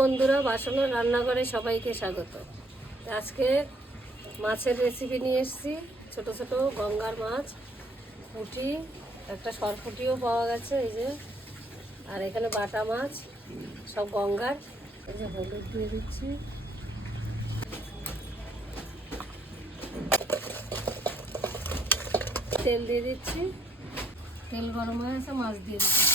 বন্ধুরা, বাসনের রান্নাঘরে সবাইকে স্বাগত। আজকে মাছের রেসিপি নিয়ে এসেছি। ছোট ছোট গঙ্গার মাছ, পুঁটি, একটা সরপুঁটিও পাওয়া গেছে এই যে, আর এখানে বাটা মাছ, সব গঙ্গার। এই যে হলুদ দিয়ে দিচ্ছি, তেল দিয়ে দিচ্ছি, তেল গরম হয়ে গেছে, মাছ দিয়ে দিচ্ছি।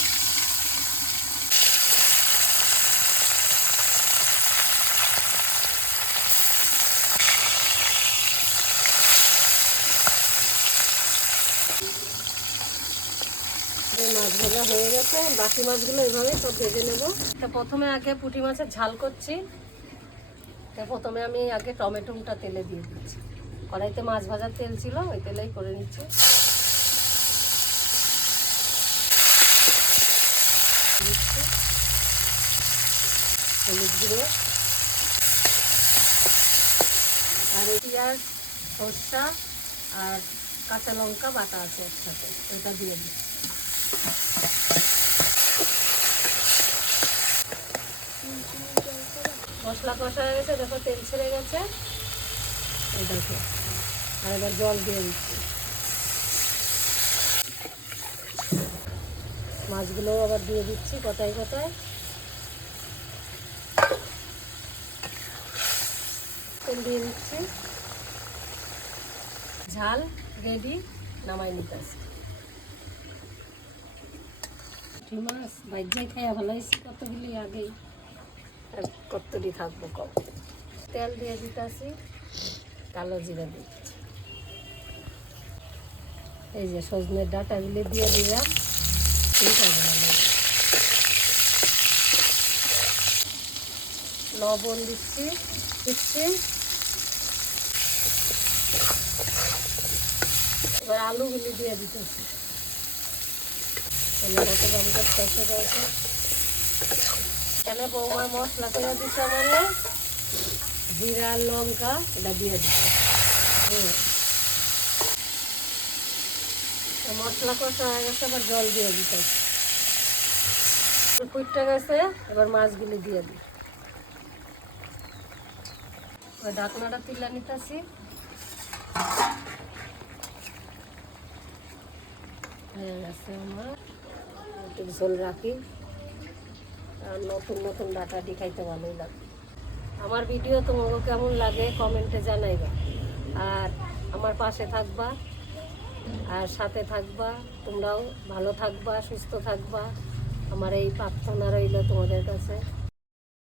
মাছ ভাজা হয়ে গেছে, বাকি মাছগুলো এইভাবে সব ভেজে নেব। তা প্রথমে আগে পুঁটি মাছের ঝাল করছি। তা প্রথমে আমি আগে টমেটোটা তেলে দিয়ে দিচ্ছি। কড়াইতে মাছ ভাজার তেল ছিল, ওই তেলেই করে নিচ্ছি। হলুদ গুঁড়ো আর পেঁয়াজ, সরষা আর কাঁচা লঙ্কা বাটা আছে একসাথে, এটা দিয়ে দিই। মশলা কষা হয়ে গেছে, দেখো তেল ছেড়ে গেছে, এই দেখো। আর এবার জল দিয়ে দিচ্ছি। মাছগুলোও আবার দিয়ে দিচ্ছি কোথায় কোথায়। তেল দিয়ে দিচ্ছি, ঝাল রেডি, নামাই নিতে আসছি। পুঁটি মাছ ভাজ্যাই খাইয়া ভালো হয়েছি কতগুলি আগেই, আর কতটি থাকবো কম। তেল দিয়ে দিতেছি, কালো জিরা দিচ্ছি। এই যে সজনের ডাঁটাগুলি দিয়ে দিলাম, লবণ দিচ্ছি দিচ্ছি। এবার আলুগুলি দিয়ে দিতেছি। এখানে বৌমা মশলা করে দিচ্ছে, মানে জিরা লঙ্কা এটা দিয়ে দিচ্ছে। মশলা কষা হয়ে গেছে, এবার জল দিয়ে দিতেছি। ফুটে গেছে, এবার মাছগুলি দিয়ে দিই। ওই ঢাকনাটা তুলে নিতেছি। হয়ে গেছে আমার, একটু ঝোল রাখি। আর নতুন নতুন ডাঁটাটি খাইতে ভালোই লাগে। আমার ভিডিও তোমাকে কেমন লাগে কমেন্টে জানাইবা, আর আমার পাশে থাকবা আর সাথে থাকবা। তোমরাও ভালো থাকবা, সুস্থ থাকবা, আমার এই প্রার্থনা রইল তোমাদের কাছে।